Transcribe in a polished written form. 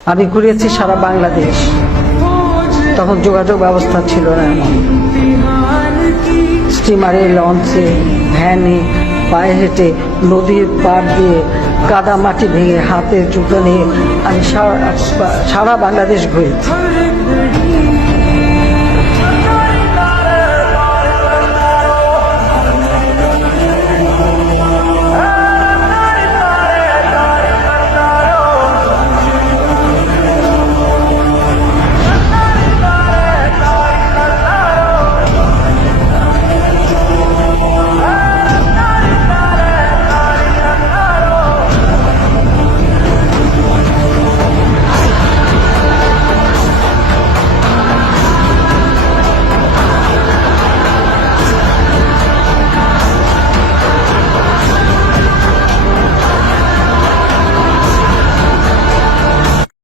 আমি ঘুরেছি সারা বাংলাদেশ। তখন যোগাযোগ ব্যবস্থা ছিল না এমন। স্টিমারে, লঞ্চে, ভ্যানে, পায়ে হেঁটে, নদীর পাড় দিয়ে কাদা মাটি ভেঙে হাতের জুতো নিয়ে আমি সারা বাংলাদেশ ঘুরেছি।